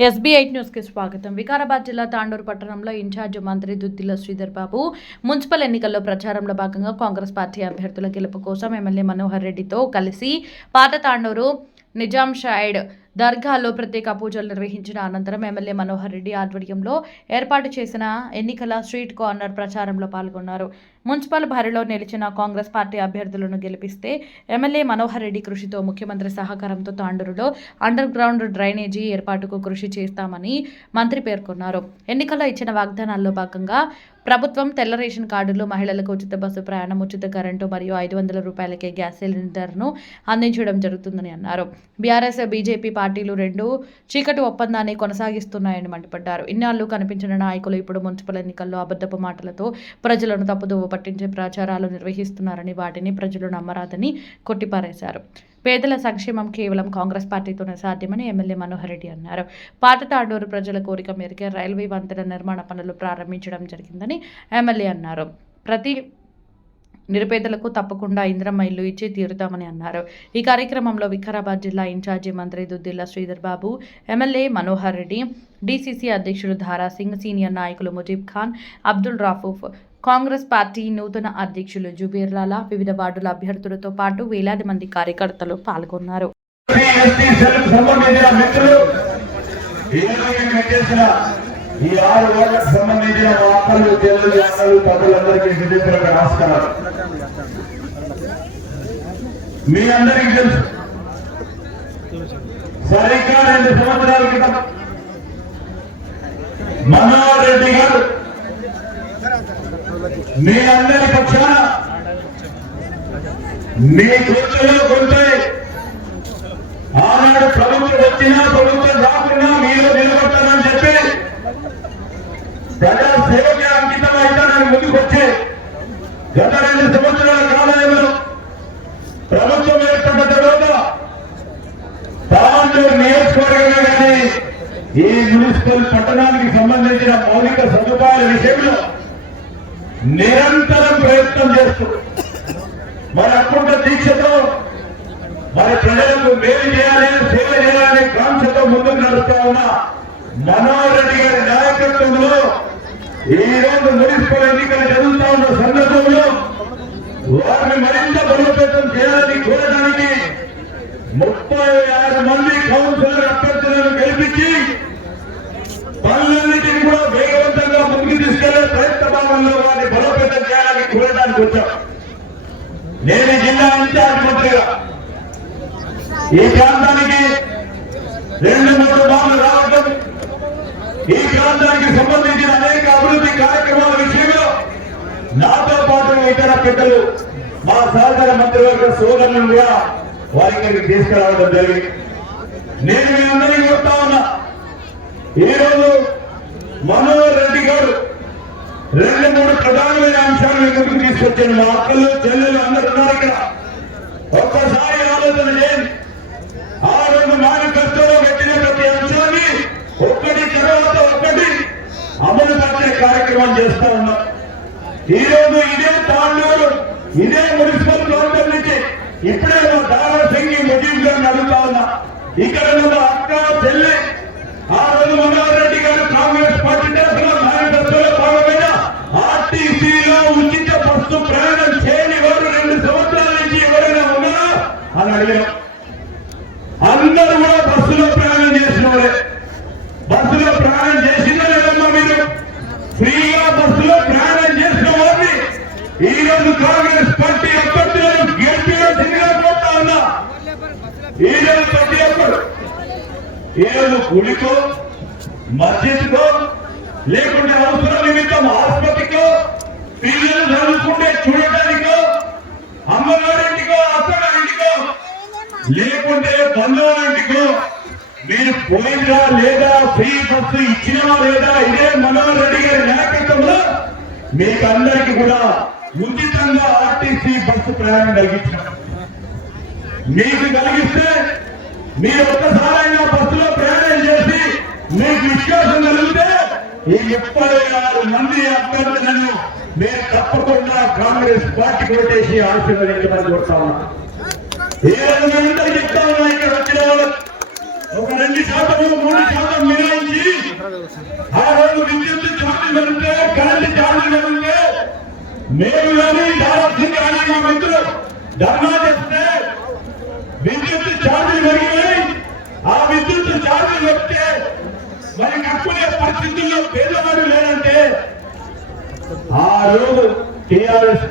SBI న్యూస్కి స్వాగతం. వికారాబాద్ జిల్లా తాండూరు పట్టణంలో ఇన్ఛార్జ్ మంత్రి దుద్దిల శ్రీధర్ బాబు మున్సిపల్ ఎన్నికల్లో ప్రచారంలో భాగంగా కాంగ్రెస్ పార్టీ అభ్యర్థుల గెలుపు కోసం ఎమ్మెల్యే మనోహర్ రెడ్డితో కలిసి పాత తాండూరు నిజాం షాయిడ్ దర్గాలో ప్రత్యేక పూజలు నిర్వహించిన అనంతరం ఎమ్మెల్యే మనోహర్ రెడ్డి ఆధ్వర్యంలో ఏర్పాటు చేసిన ఎన్నికల స్ట్రీట్ కార్నర్ ప్రచారంలో పాల్గొన్నారు. మున్సిపల్ బరిలో నిలిచిన కాంగ్రెస్ పార్టీ అభ్యర్థులను గెలిపిస్తే ఎమ్మెల్యే మనోహర్ రెడ్డి కృషితో ముఖ్యమంత్రి సహకారంతో తాండూరులో అండర్ గ్రౌండ్ డ్రైనేజీ ఏర్పాటుకు కృషి చేస్తామని మంత్రి పేర్కొన్నారు. ఎన్నికల్లో ఇచ్చిన వాగ్దానాల్లో భాగంగా ప్రభుత్వం తెల్ల రేషన్ కార్డులు మహిళలకు ఉచిత బస్సు ప్రయాణం ఉచిత కరెంటు మరియు ఐదు వందల రూపాయలకే గ్యాస్ సిలిండర్ను అందించడం జరుగుతుందని అన్నారు. బీఆర్ఎస్ బీజేపీ పార్టీలు రెండు చీకటి ఒప్పందాన్ని కొనసాగిస్తున్నాయని మండిపడ్డారు. ఇన్నాళ్ళు కనిపించిన నాయకులు ఇప్పుడు మున్సిపల్ ఎన్నికల్లో అబద్ధపు మాటలతో ప్రజలను తప్పుదోవ పట్టించే ప్రచారాలు నిర్వహిస్తున్నారని వాటిని ప్రజలు నమ్మరాదని కొట్టిపారేశారు. పేదల సంక్షేమం కేవలం కాంగ్రెస్ పార్టీతోనే సాధ్యమని ఎమ్మెల్యే మనోహర్ రెడ్డి అన్నారు. పాత తాడూరు ప్రజల కోరిక మేరకే రైల్వే వంతెన నిర్మాణ పనులు ప్రారంభించడం జరిగిందని ఎమ్మెల్యే అన్నారు. ప్రతి నిరుపేదలకు తప్పకుండా ఇంద్రమ్మ ఇల్లు ఇచ్చి తీరుతామని అన్నారు. ఈ కార్యక్రమంలో వికారాబాద్ జిల్లా ఇన్ఛార్జి మంత్రి దుద్దిల్ల శ్రీధర్ బాబు ఎమ్మెల్యే మనోహర్ రెడ్డి డీసీసీ అధ్యక్షుడు ధారా సింగ్ సీనియర్ నాయకులు ముజీబ్ ఖాన్ అబ్దుల్ రాఫూఫ్ కాంగ్రెస్ పార్టీ నూతన అధ్యక్షులు జుబేర్లాల వివిధ వార్డుల అభ్యర్థులతో పాటు వేలాది మంది కార్యకర్తలు పాల్గొన్నారు. ఈ ఆరు రోజులకు సంబంధించిన మా అక్కలు చెల్లెలు అన్నలు తల్లులందరికీ హృదయపూర్వక నమస్కారాలు మీ అందరికీ తెలుసు. సరిగ్గా రెండు సంవత్సరాల క్రితం మనోహర్ రెడ్డి గారు మీ అందరి పక్షాన మీ గొంతులో కొంటే ఆనాడు ప్రభుత్వం వచ్చినా ప్రభుత్వం రాకున్నా మీరు నిలబడతానని చెప్పి ప్రజా సేవకి అంకితం అవుతానని ముందుకు వచ్చే గత రెండు సంవత్సరాల కాలంలో ప్రభుత్వం ఏర్పడ్డ తర్వాత తాండూరు నియోజకవర్గంలో కానీ ఈ మున్సిపల్ పట్టణానికి సంబంధించిన మౌలిక సదుపాయాల విషయంలో నిరంతరం ప్రయత్నం చేస్తున్నాం మరి అకుంఠ దీక్షతో మరి ప్రజలకు మేలు చేయాలి సేవ చేయాలని కాంక్షతో ముందుకు నడుస్తా ఉన్న మనోహర్ గారి నాయకత్వంలో ఈ రోజు మున్సిపల్ ఎన్నికలు జరుగుతా ఉన్న సందర్భంలో వారిని మరింత బలోపేతం చేయాలని కోరడానికి ముప్పై ఆరు మంది కౌన్సిలర్ అభ్యర్థులను గెలిపించి పనులన్నిటిని కూడా వేగవంతం ముందుకు తీసుకెళ్ళే ప్రయత్న భాగంలో వారిని బలోపేతం చేయాలని కోరడానికి వచ్చాం. నేను జిల్లా ఇన్ఛార్జ్ మంత్రిగా. ఈ ప్రాంతానికి రెండు మూడు బాంబులు రావడం ఈ ప్రాంతానికి సంబంధించిన అనేక అభివృద్ధి కార్యక్రమాల విషయంలో నాతో పాటు ఇతర పెద్దలు మా సహకార మంత్రివర్గ సోదరులను కూడా వారి ఇక్కడికి తీసుకురావడం జరిగింది. నేను మీ అందరికీ చెప్తా ఉన్నా. ఈరోజు మనోహర్ రెడ్డి గారు రెండు మూడు ప్రధానమైన అంశాలు ఎందుకు తీసుకొచ్చాను మా అక్కలు చెల్లెలు అందరు ఉన్నారు ఇక్కడ. ఒక్కసారి ఆలోచన చేయండి. ఆ రోజు మేనిఫెస్టోలో పెట్టిన ప్రతి అంశాన్ని ఒక్కటి తర్వాత ఒక్కటి అమలు పరిచే కార్యక్రమం చేస్తా ఉన్నాం. ఈ రోజు ఇదే తాండూరు ఇదే మున్సిపల్ ప్రాంతం నుంచి ఇప్పుడే మా దారా సింగ్ ముజీబ్ గారిని అడుగుతా ఉన్నా. ఇక్కడ ఉన్న అక్క చెల్లి ఆ రోజు మనోహర్ అని అందరూ కూడా బస్సులో ప్రయాణం చేసిన వాళ్ళే. బస్సులో ప్రయాణం చేసిందా లేదమ్మా మీరు. ఫ్రీగా బస్సులో ప్రయాణం చేసిన వారిని ఈ రోజు కాంగ్రెస్ పార్టీ అభ్యర్థులను గెలిపించాల్సిందిగా కోరుతా ఉన్నా. ఈ రోజు ప్రతి ఒక్కరు ఈ రోజు గుడికో మస్జిద్కో లేకుంటే అవసరం నిమిత్తం ఆసుపత్రి లేకుంటే బంధువులింటికో మీరు పోయిందా లేదా ఫ్రీ బస్సు ఇచ్చినా లేదా ఇదే మనోహర్ రెడ్డి గారి నాయకత్వంలో మీకు అందరికి కూడా ఉచితంగా ఆర్టీసీ బస్సు ప్రయాణం కలిగించాం మీకు కలిగిస్తే మీరు ఒక్కసారైనా బస్సులో ప్రయాణం చేసి మీకు విశ్వాసం కలిగితే ఈ ముప్పై ఆరు మంది అభ్యర్థులను మీరు తప్పకుండా కాంగ్రెస్ పార్టీ కొట్టేసి ఆశీర్వదించమని కోరుతా ఉన్నా ఈ రోజు మేమందరూ చెప్తా ఉన్నా ఇక్కడ వచ్చిన ఒక రెండు శాతం మూడు శాతం మీరు ఆ రోజు విద్యుత్ ఛార్జీలు ఉంటే కరెంట్ ఛార్జీలు ఉంటే మేము కానీ దాదాపు కానీ మా మిత్రులు ధర్నా చేస్తే విద్యుత్ ఛార్జీలు పెరిగినాయి ఆ విద్యుత్ ఛార్జీలు వస్తే మరి కట్టుకునే పరిస్థితుల్లో పేదవాడు లేదంటే ఆ రోజు టిఆర్ఎస్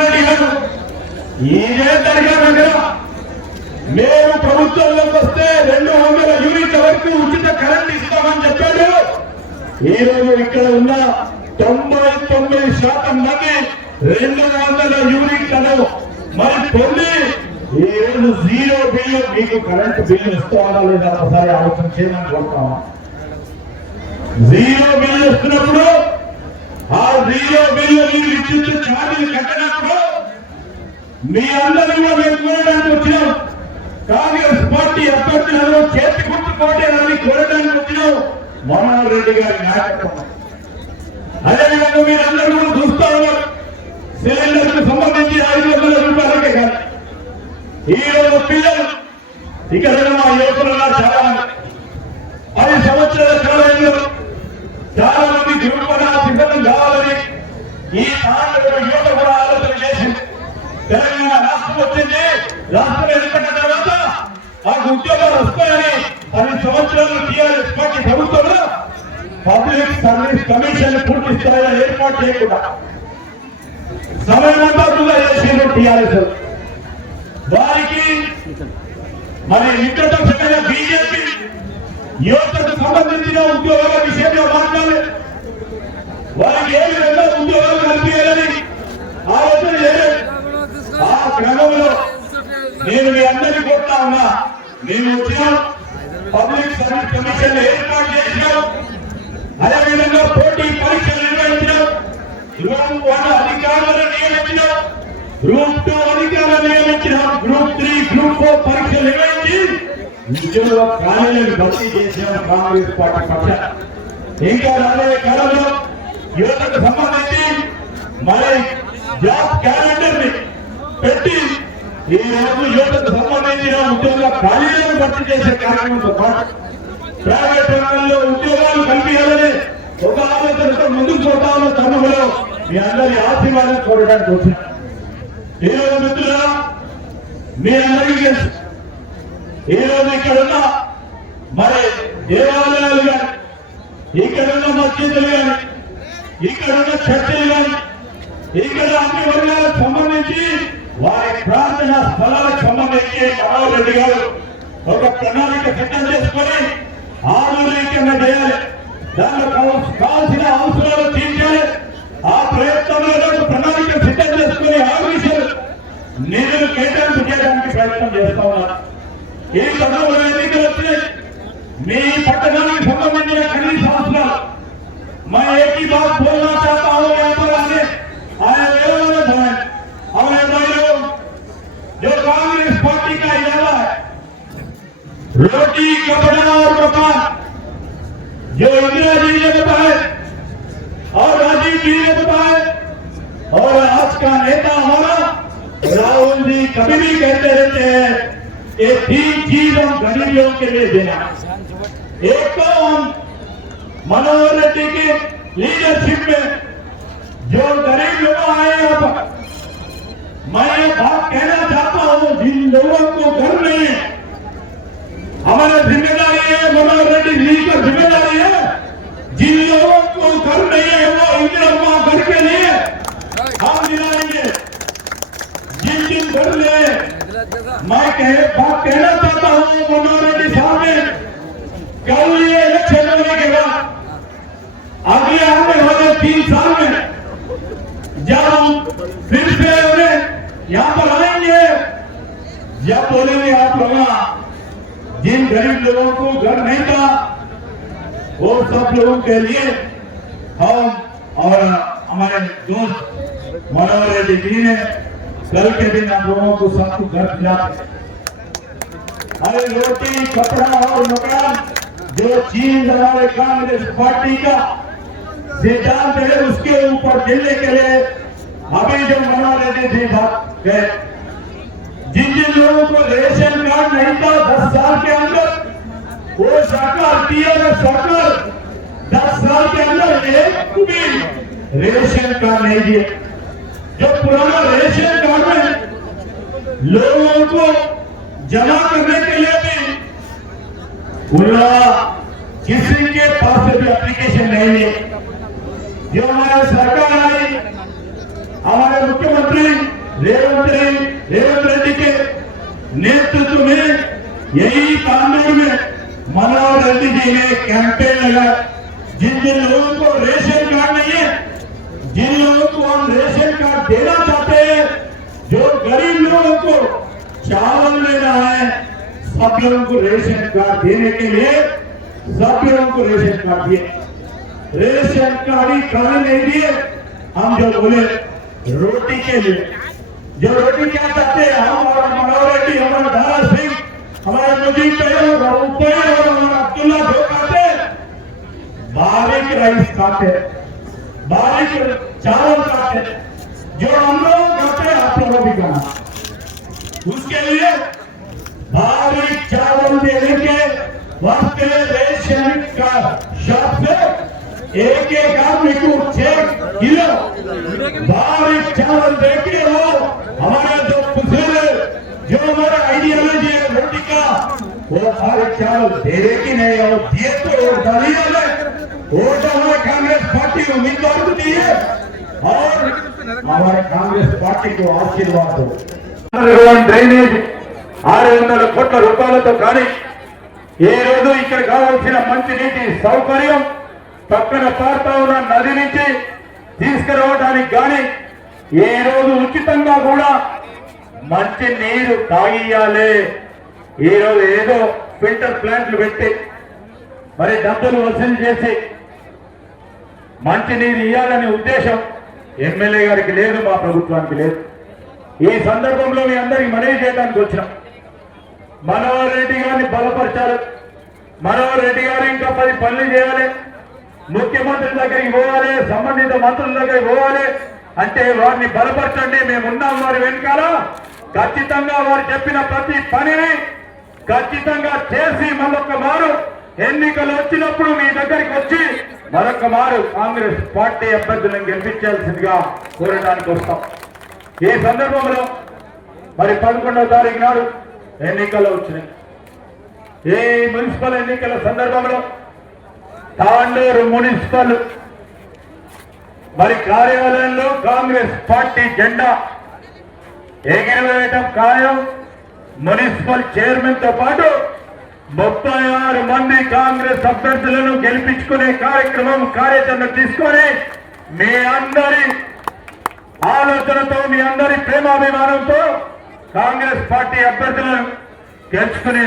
రెడ్డి దగ్గర మేము ప్రభుత్వంలోకి వస్తే రెండు వందల యూనిట్ల వరకు ఉచిత కరెంట్ ఇస్తామని చెప్పాడు. ఈ రోజు ఇక్కడ ఉన్న తొంభై తొమ్మిది శాతం మంది రెండు వందల యూనిట్లను మరి పొంది ఈ రోజు జీరో బిల్లు మీకు కరెంట్ బిల్లు ఇస్తామా లేదా ఒకసారి ఆలోచన చేయమని కోరుతామా జీరో బిల్లు ఇస్తున్నప్పుడు ఆ జీరో బిల్లు మీరు విద్యుత్ ఛార్జీలు కట్టినప్పుడు మీ అందరూ మేము కోరడానికి వచ్చినాం. కాంగ్రెస్ పార్టీ అభ్యర్థులను చేతి గుర్తు కోటేయాలని కోరడానికి వచ్చిన మనోహర్ రెడ్డి గారి నాయకత్వం. అదేవిధంగా మీరందరూ కూడా చూస్తా ఉన్నారు. సిలిండర్కు సంబంధించి ఐదు వందల రూపాయలకే కాదు. ఈ రోజు పిల్లలు ఇక్కడ మా యువకులలో చాలా మంది. పది సంవత్సరాల కాలంలో చాలా మంది గ్రూప్ సిద్ధం కావాలని ఈ సాయంత్రం యువత కూడా ఆలోచన చేసింది. తెలంగాణ రాష్ట్రం వచ్చింది. రాష్ట్రం ఎన్నికల తర్వాత మాకు ఉద్యోగాలు వస్తాయని పది సంవత్సరాలు టీఆర్ఎస్ పార్టీ ప్రభుత్వంలో పబ్లిక్ సర్వీస్ కమిషన్ పూర్తి స్థాయిలో ఏర్పాటు చేయకుండా సమయమంతా వృధా చేసింది టీఆర్ఎస్ వారికి మరి ఇంతతో చెప్పిన బీజేపీ యువతకు సంబంధించిన ఉద్యోగాల విషయంలో మాట్లాడాలి. వారికి ఏ విధంగా ఉద్యోగాలు కల్పించాలని ఆలోచన చేయలేదు. ఆ క్రమంలో నేను మీ అందరికీ కోరుతా ఉన్నా. మేము వచ్చినాం పబ్లిక్ సర్వీస్ కమిషన్ ఏర్పాటు చేసినాం అదేవిధంగా పోటీ పరీక్షలు నిర్వహించినాం గ్రూప్ వన్ అధికారులను నియమించినాం గ్రూప్ టూ అధికారులను నియమించినాం. గ్రూప్ త్రీ గ్రూప్ ఫోర్ పరీక్షలు నిర్వహించి ఉద్యోగ ఖాళీలను భర్తీ చేసిన కాంగ్రెస్ పార్టీ పక్ష ఇంకా రాబోయే కాలంలో యువతకు సంబంధించి మరి జాబ్ క్యాలెండర్ని పెట్టి ఈ రోజు యువతకు సంబంధించిన ఉద్యోగ ఖాళీలను భర్తీ చేసే కార్యక్రమంతో పాటు ప్రైవేట్ రంగంలో ఉద్యోగాలు కల్పించాలని ఒక ఆలోచనతో ముందుకు పోతా ఉన్న తరుణంలో మీ అందరి ఆశీర్వాదం కోరడానికి వచ్చిన. ఈ రోజు మిత్రులారా మీ అందరికీ తెలుసు ఈ రోజు ఇక్కడ ఉన్న మరి దేవాలయాలు కానీ ఇక్కడ ఉన్న మస్జిద్లు కానీ ఇక్కడ ఉన్న చర్చలు కానీ ఇక్కడ అన్ని వర్గాలకు సంబంధించి వారి ప్రార్థన స్థలాల సంబంధించి రామరెడ్డి గారు ఒక ప్రణాళిక సిద్ధం చేసుకొని ఆధునికంగా చేయాలి. దాంట్లో కావాల్సిన అవసరాలు తీర్చాలి. ఆ ప్రయత్నంలో ప్రణాళిక సిద్ధం చేసుకుని ఆ విషయం నిధులు కేటాయింపు చేయడానికి ప్రయత్నం చేస్తా ఉన్నారు. ఈ సందర్భంలో ఎన్నికలు వచ్చినాయి. మీ పట్టణానికి సంబంధించిన కనీస అవసరాలు. మా ఏకీ బాబు పోలా చేత रोटी कपड़ा और मकान जो इंदिरा जी ने बताए और राजीव जी ने बताए और आज का नेता हमारा, राहुल जी कभी भी कहते रहते हैं ये तीन चीज़ हम गरीबियों के लिए देना एक तो हम मनोहर रेड्डी की लीडरशिप में जो गरीब लोग आए यहाँ पर मैं बात कहना चाहता हूँ, जिन लोगों को घर है हमारी ज़िम्मेदारी है मनोहर रेड्डी जी का ज़िम्मेदारी है। जिन लोगों को घर नहीं है, वो इंदिरा माँ घर के लिए हम दिलाएँगे जिन जिन घर ले मैं कह, बात कहना चाहता हूँ मनोहर रेड्डी साहब ने कल ये इलेक्शन होने के बाद, अगले आने वाले तीन साल में जब हम फिर से उन्हें यहाँ पर आएँगे, जब बोलेंगे आप लोग जिन गरीब लोगों को घर नहीं था, वो सब लोगों के लिए हम और हमारे दोस्त मनोहर रेड्डी जी ने कल के दिन आप लोगों को सबको घर खिलाते अरे रोटी, कपड़ा और मकान, जो चीज़ हमारे कांग्रेस पार्टी का सिद्धांत है, उसके ऊपर चलने के लिए अभी जो मनोहर रेड्डी जी गए। जिन जिन लोगों को रेशन कार्ड नहीं था, दस साल के अंदर, वो सरकार टीआरएस सरकार को भी रेशन कार्ड नहीं दिए जो पुराना रेशन कार्ड में लोगों को जमा करने के लिए भी किसी के पास भी एप्लीकेशन नहीं है। जो हमारे सरकार आई, हमारे मुख्यमंत्री, रेवंत रेवंत नेतृत्व में, यही कानून में मनोहर रेड्डी जी ने कैंपेन लगा। जिन जिन लोगों को रेशन कार्ड नहीं है, जिन लोगों को हम रेशन कार्ड देना चाहते हैं, जो गरीब लोगों को चावल लेना है, सब लोगों को रेशन कार्ड देने के लिए, सब लोगों को रेशन कार्ड दिए। रेशन कार्ड ही खाने नहीं दिए, हम जो बोले रोटी के लिए। जो रोटी क्या चाहते हैं, हम और रेड्डी हमारा दारा सिंह हमारा हमारा अब्दुल्ला जो बारीक राइस हैं, बारीक चावल खाते जो हम लोग खाते हैं आप लोगों भी खाना उसके लिए बारीक चावल देने के वास्ते रेशन का से एक एक आदमी को छह किलो बारीक चावल देके वो हमारा जो पुसले जो हमारा आइडियोलॉजी है रोटी का वो बारीक चावल दे कि नहीं और दिए तो वो डाली वाले वो तो हमारे कांग्रेस पार्टी उम्मीदवार को दिए और हमारे कांग्रेस पार्टी को आशीर्वाद दो డ్రైనేజ్ ఆరు వందల కోట్ల రూపాయలతో కానీ ఈ రోజు ఇక్కడ కావాల్సిన మంచినీటి సౌకర్యం పక్కన పారుతా ఉన్న నది నుంచి తీసుకురావడానికి కానీ ఈ రోజు ఉచితంగా కూడా మంచి నీరు తాగియాలి ఈరోజు ఏదో ఫిల్టర్ ప్లాంట్లు పెట్టి మరి డబ్బులు వసూలు చేసి మంచి నీరు ఇవ్వాలనే ఉద్దేశం ఎమ్మెల్యే గారికి లేదు మా ప్రభుత్వానికి లేదు. ఈ సందర్భంలో మీ అందరికి మనవి చేయడానికి వచ్చినాం. మనోహర్ రెడ్డి గారిని బలపరచాలి. మనోహర్ రెడ్డి గారు ఇంకా పది పనులు చేయాలి. ముఖ్యమంత్రి దగ్గరికి పోవాలి సంబంధిత మంత్రుల దగ్గరికి పోవాలి. అంటే వారిని బలపరచండి మేము ఉన్నాం వారి వెనకాల. ఖచ్చితంగా వారు చెప్పిన ప్రతి పనిని ఖచ్చితంగా చేసి మరొక మారు. ఎన్నికలు వచ్చినప్పుడు మీ దగ్గరికి వచ్చి మరొక మారు. కాంగ్రెస్ పార్టీ అభ్యర్థులను గెలిపించాల్సిందిగా కోరడానికి వస్తాం. ఈ సందర్భంలో మరి పదకొండవ తారీఖు నాడు ఎన్నికలు వచ్చినాయి. ఈ మున్సిపల్ ఎన్నికల సందర్భంలో తాండూరు మున్సిపల్ మరి కార్యాలయంలో కాంగ్రెస్ పార్టీ జెండా ఎగిరివేయటం ఖాయం మున్సిపల్ చైర్మన్తో పాటు ముప్పై ఆరు మంది కాంగ్రెస్ అభ్యర్థులను గెలిపించుకునే కార్యక్రమం కార్యాచరణ తీసుకొని మీ అందరి ఆలోచనతో మీ అందరి ప్రేమాభిమానంతో కాంగ్రెస్ పార్టీ అభ్యర్థులను గెలుచుకునే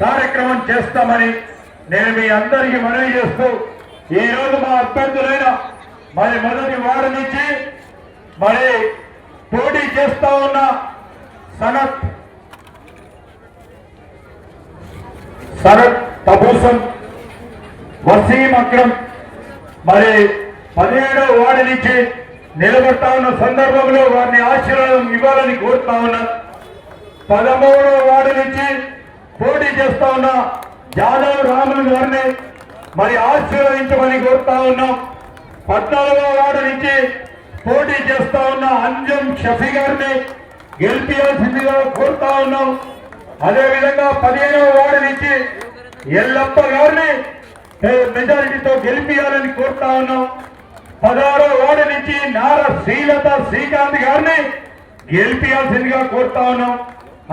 కార్యక్రమం చేస్తామని నేను మీ అందరికీ మనవి చేస్తూ ఈ రోజు మా అభ్యర్థులైన మరి మొదటి వార్డు నుంచి మరి పోటీ చేస్తా ఉన్న సనత్ సనత్ తబూసం వసీం అక్రమ్ మరి పదిహేడో వార్డు నుంచి నిలబడతా ఉన్న సందర్భంలో వారిని ఆశీర్వాదం ఇవ్వాలని కోరుతా ఉన్నా పదమూడవ వార్డు నుంచి పోటీ చేస్తా ఉన్న జాదవ్ రాములు గారిని మరి ఆశీర్వదించమని కోరుతా ఉన్నాం పద్నాలుగో వార్డు నుంచి పోటీ చేస్తా ఉన్న అంజం షఫీ గారిని గెలిపించాల్సిందిగా కోరుతా ఉన్నాం. అదేవిధంగా పదిహేనవ వార్డు నుంచి ఎల్లప్ప గారిని మెజారిటీతో గెలిపించాలని కోరుతా ఉన్నాం. పదహారో వార్డు నుంచి నార శ్రీలత శ్రీకాంత్ గారిని గెలిపించాల్సిందిగా కోరుతా ఉన్నాం.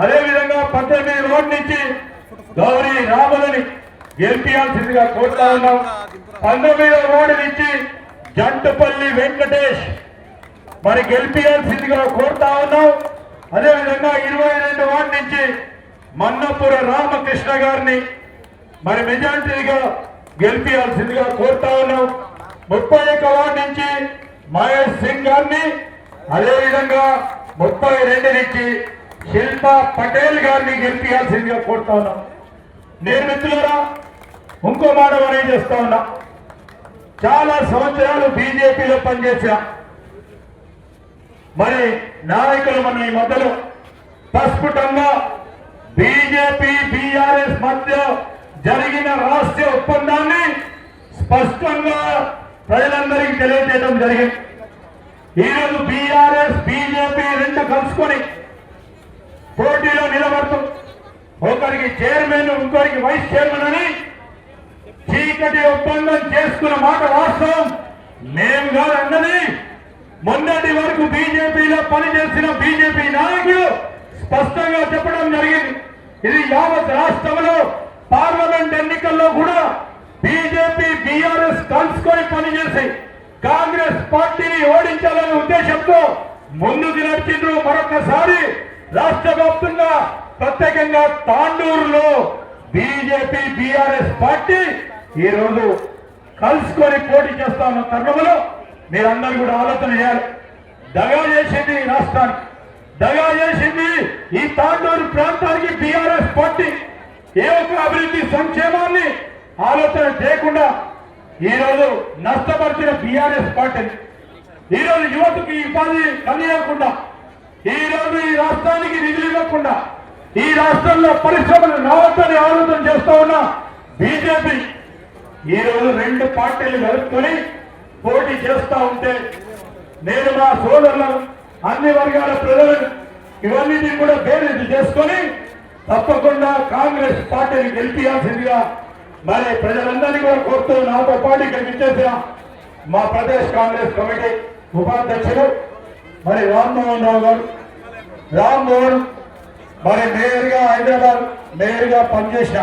అదేవిధంగా పద్దెనిమిది వార్డు నుంచి గౌరీ రాములని గెలిపించాల్సిందిగా కోరుతా ఉన్నాం. పంతొమ్మిదవ వార్డు నుంచి జంటుపల్లి వెంకటేష్ మరి గెలిపించాల్సిందిగా కోరుతా ఉన్నాం. అదేవిధంగా ఇరవై రెండు వార్డు నుంచి మన్నపుర రామకృష్ణ గారిని మరి మెజార్టీగా గెలిపించాల్సిందిగా కోరుతా ఉన్నాం. ముప్పై ఒక్క వార్డు నుంచి మహేష్ సింగ్ గారిని అదేవిధంగా ముప్పై రెండు నుంచి శిల్పా పటేల్ గారిని గెలిపించాల్సిందిగా కోరుతా ఉన్నాం. నేను మిత్రులరా ఇంకో మాట మనం చేస్తా ఉన్నా? చాలా సంవత్సరాలు బీజేపీలో పనిచేసా మరి నాయకులు మన ఈ మధ్యలో ప్రస్ఫుటంగా బీజేపీ బీఆర్ఎస్ మధ్య జరిగిన రహస్య ఒప్పందాన్ని స్పష్టంగా ప్రజలందరికీ తెలియజేయడం జరిగింది. ఈరోజు బీఆర్ఎస్ బీజేపీ రెండు కలుసుకొని పోటీలో నిలబడుతూ ఒకరికి చైర్మన్ ఇంకొకరికి వైస్ చైర్మన్ అని చీకటి ఒప్పందం చేసుకున్న మాట వాస్తవం మేము కాదు అన్నది మొన్నటి వరకు బీజేపీలో పనిచేసిన బీజేపీ నాయకులు స్పష్టంగా చెప్పడం జరిగింది. ఇది యావత్ రాష్ట్రంలో పార్లమెంట్ ఎన్నికల్లో కూడా బీజేపీ బీఆర్ఎస్ కలుసుకొని పనిచేసి కాంగ్రెస్ పార్టీని ఓడించాలనే ఉద్దేశంతో ముందుకు నడిచిండ్రు మరొకసారి రాష్ట్ర వ్యాప్తంగా ప్రత్యేకంగా తాండూరులో బీజేపీ బీఆర్ఎస్ పార్టీ ఈరోజు కలుసుకొని పోటీ చేస్తా ఉన్న తరుణంలో మీరందరూ కూడా ఆలోచన చేయాలి. దగా చేసింది ఈ రాష్ట్రానికి. దగా చేసింది ఈ తాండూరు ప్రాంతానికి బీఆర్ఎస్ పార్టీ. ఏ ఒక్క అభివృద్ధి సంక్షేమాన్ని ఆలోచన చేయకుండా ఈ రోజు నష్టపరిచిన బీఆర్ఎస్ పార్టీని ఈ రోజు యువతకి ఉపాధి కలిగకుండా ఈ రోజు ఈ రాష్ట్రానికి నిధులు ఇవ్వకుండా ఈ రాష్ట్రంలో పరిశ్రమలు రావద్దని ఆలోచన చేస్తా ఉన్న బీజేపీ ఈ రోజు రెండు పార్టీలు కలుపుకొని పోటీ చేస్తూ ఉంటే నేను మా సోదరులను అన్ని వర్గాల ప్రజలను ఇవన్నిటిని కూడా బేరీజు చేసుకొని తప్పకుండా కాంగ్రెస్ పార్టీని గెలిపించాల్సిందిగా మరి ప్రజలందరినీ కూడా కోరుతూ నాతో పాటు ఇక్కడికి ఇచ్చేసిన మా ప్రదేశ్ కాంగ్రెస్ కమిటీ ఉపాధ్యక్షులు మరి రామ్మోహన్ రావు గారు. రామ్మోహన్ మరి మేయర్గా హైదరాబాద్ మేయర్గా పనిచేసిన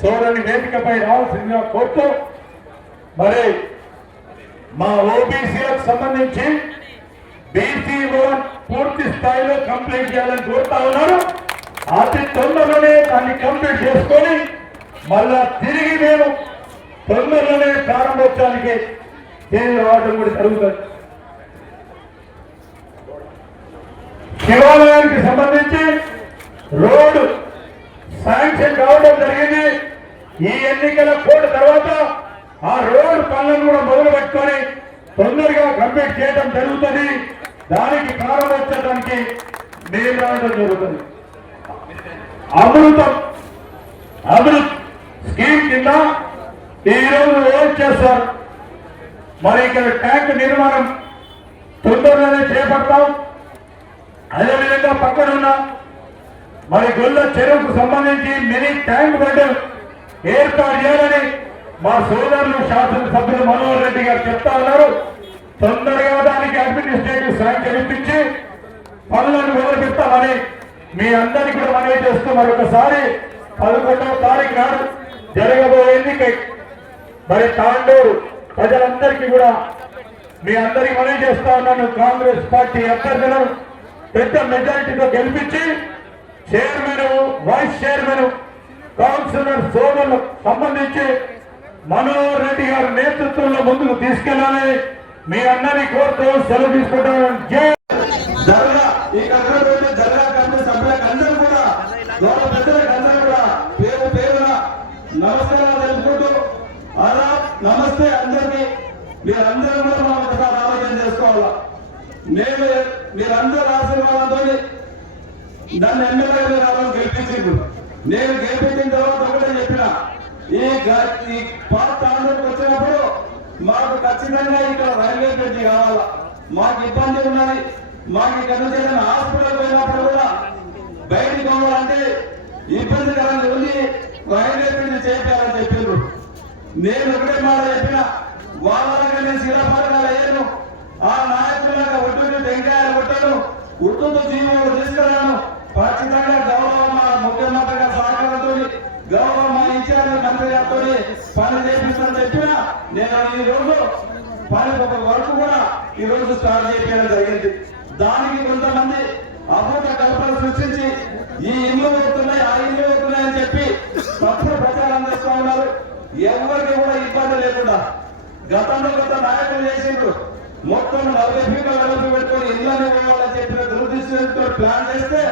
సోదరుని వేదికపై రావాల్సిందిగా కోరుతూ మరి మా ఓబీసీలకు సంబంధించి బీసీ పూర్తి స్థాయిలో కంప్లీట్ చేయాలని కోరుతా ఉన్నారు. అతి తొందరలోనే దాన్ని కంప్లీట్ చేసుకొని మళ్ళా తిరిగి మేము తొందరలోనే ప్రారంభోత్సవానికి తిరిగి రావడం కూడా జరుగుతుంది. శివాలయానికి సంబంధించి రోడ్డు శాంక్షన్ కావడం జరిగింది. ఈ ఎన్నికల కోడ్ తర్వాత ఆ రోడ్డు పనులను కూడా మొదలు పెట్టుకొని తొందరగా కంప్లీట్ చేయడం జరుగుతుంది. దానికి ప్రారంభించడానికి మేము రావడం జరుగుతుంది. అమృతం అమృత్ స్కీమ్ కింద ఈ రోజు ఏం చేస్తారు మరి ఇక్కడ ట్యాంక్ నిర్మాణం తొందరగానే చేపడతాం. అదేవిధంగా పక్కన ఉన్న మరి గొల్ల చెరువుకు సంబంధించి మినీ ట్యాంక్ బండ్ ఏర్పాటు చేయాలని మా సోదరులు శాసనసభ్యులు మనోహర్ రెడ్డి గారు చెప్తా ఉన్నారు. తొందరగా దానికి అడ్మినిస్ట్రేటివ్ శాంక్షన్ ఇప్పించి పనులను మొదలుపెట్టామని మీ అందరికీ కూడా మనవి చేస్తూ మరొకసారి పదకొండవ తారీఖు నాడు జరగబోయే ఎన్నిక మరి తాండూరు ప్రజలందరికీ కూడా మీ అందరికీ మనవి చేస్తా ఉన్నాను. కాంగ్రెస్ పార్టీ అభ్యర్థులను పెద్ద మెజారిటీతో గెలిపించి చైర్మన్ వైస్ చైర్మన్ కౌన్సిలర్ సోదరులకు సంబంధించి మనోహర్ రెడ్డి గారి నేతృత్వంలో ముందుకు తీసుకెళ్ళాలి. మీ అందరినీ కోరుతూ సెలవు తీసుకుంటాం. జరగా ఈ జరగా కమిటీ సభ్యులకు అందరూ కూడా గౌరవ పెద్దలకు అందరూ కూడా పేరు పేరున నమస్కారాలు తెలుపుకుంటూ అలా నమస్తే అందరికి మీరందరూ కూడా మనం ఒకసారి ఆలోచన చేసుకోవాలా? నేను మీరందరూ ఆశీర్వాదంతో నన్ను ఎమ్మెల్యేగా రావాలని గెలిపించిండు నేను గెలిపించిన తర్వాత ఒకటే చెప్పిన ఈ ఈ వచ్చినప్పుడు మాకు ఖచ్చితంగా ఇక్కడ రైల్వే బ్రిడ్జి కావాలా? మాకు ఇబ్బంది ఉన్నది. మాకు ఇక్కడ నుంచి ఏదైనా హాస్పిటల్ పోయినప్పుడు కూడా బయటికి పోవాలంటే ఇబ్బందికరంగా ఉంది. రైల్వే బ్రిడ్జి చేయాలని చెప్పిండ్రు. నేను ఒకటే మాట చెప్పిన. వాళ్ళగా నేను శిలాపడగా లేను ఆ నాయకుల ఒడ్డుని టెంకాయలు కొట్టను ఉట్టుతో జీవనం తీసుకురాను. ఖచ్చితంగా గౌరవం మా ముఖ్యమంత్రి గారి సహకారంతో గౌరవం మా ఇన్ఛార్జ్ మంత్రి గారితో పని చేపిస్తానని చెప్పిన నేను ఈ రోజు పని ఒక వర్క్ కూడా ఈ రోజు స్టార్ట్ చేయడం జరిగింది. దానికి కొంతమంది అభూత కల్పన సృష్టించి ఈ ఇల్లు అవుతున్నాయి ఆ ఇల్లు అవుతున్నాయి అని చెప్పి తప్పుడు ప్రచారం చేస్తూ ఉన్నారు. ఎవరికి కూడా ఇబ్బంది లేకుండా గతంలో గత నాయకులు చేసిండ్రు. మొత్తం నలభై ఫీట్ల వెడల్పు పెట్టుకొని ఇళ్ళని పోవాలని చెప్పిన దురదృష్టంతో ప్లాన్ చేస్తే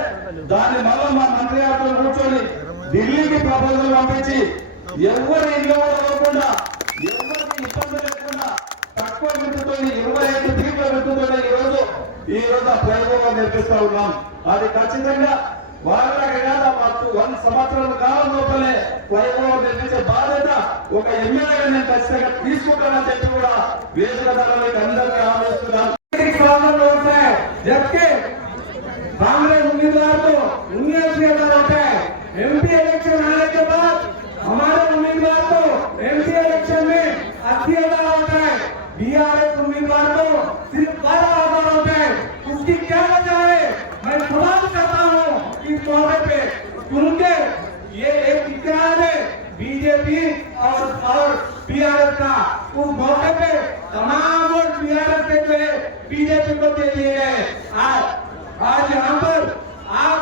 దాన్ని మళ్ళీ మా మంత్రి గారితో కూర్చొని ఢిల్లీకి ప్రపోజల్ పంపించి ఎవరి ఇల్లు కూడా పోకుండా ఎవరికి ఇబ్బంది లేకుండా తక్కువ విత్తుతో ఇరవై ఐదు ఫీట్ల విత్తుతో ఈ రోజు ఈ రోజు ఆ ప్రయోగం నేర్పిస్తా ఉన్నాం అది ఖచ్చితంగా వాళ్ళకి కాదు మాకు వంద సంవత్సరాల కాలం లోపలే ఫ్లైఓవర్ నిర్మించే బాధ్యత ఒక ఎమ్మెల్యేగా నేను ఖచ్చితంగా తీసుకుంటానని చెప్పి కూడా వేదిక ద్వారా మీకు అందరికీ ఆలోచిస్తున్నాను प्रॉब्लम होता है जबकि कांग्रेस उम्मीदवार तो उन्नीस हजार होता है एमपी अस्सी हज़ार होता है बीआरएस उम्मीदवार तो सिर्फ़ बारह हज़ार होता है उसकी क्या वजह है? मैं सवाल करता हूँ इस मौके पे। क्योंकि ये एक इतिहास है बीजेपी और और बीआरएस का। उस मौके पे तमाम वोट बीआरएस के जो है बीजेपी को दे दिए गए आज आज यहाँ पर आप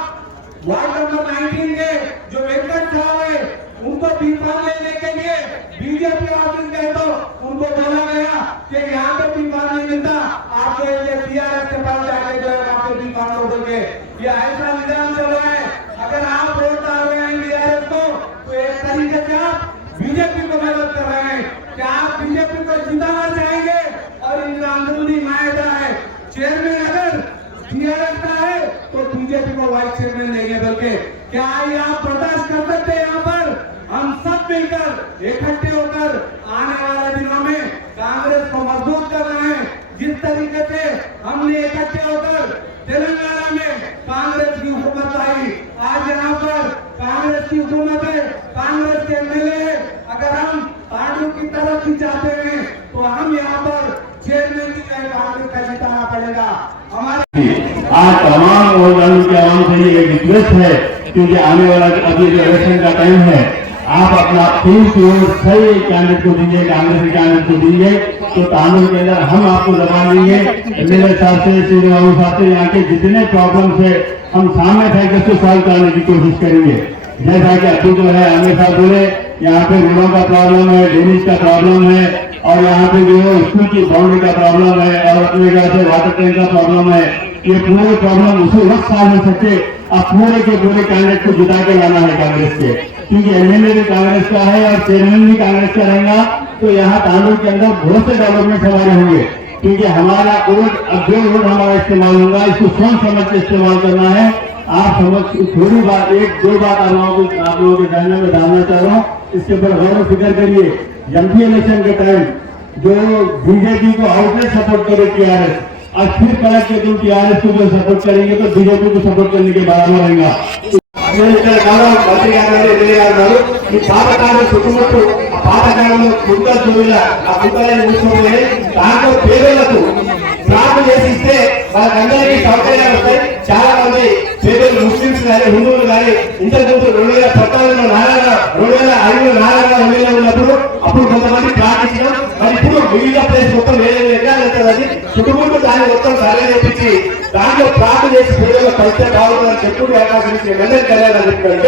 वार्ड नंबर 19 के जो वेंकट साहब है उनको बीफाम लेने के लिए बीजेपी ऑफ़िस गए तो उनको बोला गया कि यहाँ पे बीफाम नहीं मिलता, आपको ये बीआरएस के पास जाके जो है वहाँ पे बीफाम हो दोगे ये ऐसा निज़ाम चल रहा है। अगर आप वोट डाल रहे हैं बीआरएस को तो एक तरीके से आप बीजेपी को मदद कर रहे हैं। क्या आप बीजेपी को जिताना चाहेंगे? और इन अंदरूनी मायदा है। चेयरमैन अगर टीआरएस का है तो बीजेपी को वाइस चेयरमैन देंगे बल्कि। क्या ये आप बर्दाश्त कर सकते हैं? मिलकर, इकट्ठे होकर आने वाले दिनों में कांग्रेस को मज़बूत कर रहे हैं। जिस तरीके से हमने इकट्ठे होकर तेलंगाना में कांग्रेस की हुकूमत आई, आज यहाँ पर कांग्रेस की हुकूमत है। कांग्रेस के एमएलए अगर हम पार्टी की तरफ़ भी चाहते हैं तो हम यहाँ पर चेयरमैन की कांग्रेस का जिताना पड़ेगा हमारे आज तमाम की आवाम से ये रिक्वेस्ट है, क्योंकि आने वाला अभी इलेक्शन का टाइम है आप अपना सही कैंडिडेट को दीजिए, कांग्रेस के कैंडिडेट को दीजिए। तो तांडुल के अंदर हम आपको दबा देंगे। एमएलए साहब से श्री बाबू साहब से, यहाँ के जितने प्रॉब्लम है हम सामने थे कि उसको सॉल्व करने की कोशिश करेंगे। जैसा कि अभी जो है अमित साहब बोले, यहाँ पे रोडों का प्रॉब्लम है ड्रेनेज का प्रॉब्लम है, और यहाँ पे जो है, स्कूल की बाउंड्री का प्रॉब्लम है, और अपने जगह से वाटर टैंक का प्रॉब्लम है। ये पूरे प्रॉब्लम उसी वक्त सॉल्व हो सकते अब पूरे के पूरे कैंडिडेट को जिता के लाना है कांग्रेस के। क्योंकि एमएलए भी कांग्रेस का है और चेयरमैन भी कांग्रेस का रहेगा तो यहाँ तांडुल के अंदर बहुत से डेवलपमेंट हमारे होंगे। क्योंकि हमारा वोट अब जो वोट हमारा इस्तेमाल होगा, इसको सोच समझ के इस्तेमाल करना है। आप समझ, थोड़ी बात, एक, दो बात आप लोगों को, आप लोगों के जानने में डालना चाह रहा हूँ। इसके ऊपर गौर फ़िक्र करिए एमपी इलेक्शन के टाइम जो बीजेपी को आउटलेट सपोर्ट करे टीआरएस और फिर कल के तुम टीआरएस को जो सपोर्ट करेंगे तो बीजेपी को सपोर्ट करने के बराबर रहेगा। నేను ఇక్కడ గౌరవ మంత్రి గారు గారు, ఎమ్మెల్యే గారు ఈ పాతకాలం చుట్టుముట్టు ఆ పాతకాలంలో కుంట చూడాల ఆ కుంటలని మూసుకుపోయి దాంట్లో పేదలకు ప్రార్థన చేసి ఇస్తే వాళ్ళకందరికీ సౌకర్యాలు వస్తాయి. చాలా మంది పేదలు ముస్లింస్ కానీ హిందువులు కానీ ఇంతకుముందు రెండు వేల పద్నాలుగులో నారాయణ రెండు వేల ఐదులో నారాయణ ఎమ్మెల్యే ఉన్నప్పుడు అప్పుడు కొంతమంది ప్రార్థించడం మరి ఇప్పుడు మిగిలిన ప్లేస్ మొత్తం వేరే ఎకరాలు వెళ్తుంది అది దాన్ని మొత్తం సర్వే చేపించి దాంట్లో ప్రార్థన చేసి పేదలకు కలిస్తే కావాలని చెప్పుడు అవకాశం ఇచ్చి కళ్యాణ్ అని చెప్పారు